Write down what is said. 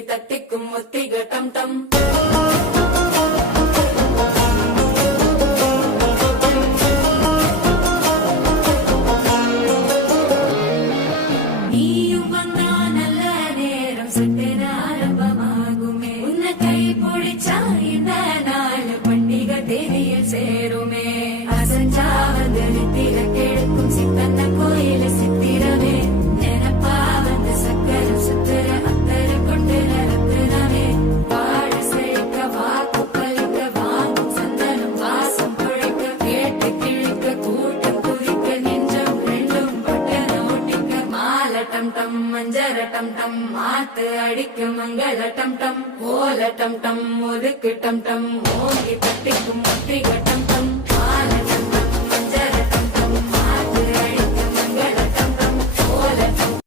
ஓங்கி தட்டிக்கும் ஒத்திக டம் டம் நீயும் வந்தா நல்ல நேரம் சட்டென ஆரம்பமாகுமே உன்னை கை பிடிச்சா இந்த நாள் பண்டிகை தேதியில் சேருமே அசஞ்சா வந்து நித்திர கெடுக்கும் சித்தன்ன கோயில சித்திரமே நினப்பா வந்து சக்கரம் சுத்துற அத்தர கொண்டு நடத்துனவே வாழ செழிக்க வாக்கு பலிக்க வாங்கும் சந்தனம் வாசம் பொழைக்க கேட்டு கிழிக்க கூட்டம் குதிக்க நெஞ்சம் ரெண்டும் பட்டன ஒட்டிக்க மால டம் டம் மஞ்சர டம் டம் மாத்து அடிக்க மங்கள டம் டம் ஓல டம் டம் ஒதுக்கு டம் டம் ஓங்கி தட்டிக்கும் ஒத்திக டம்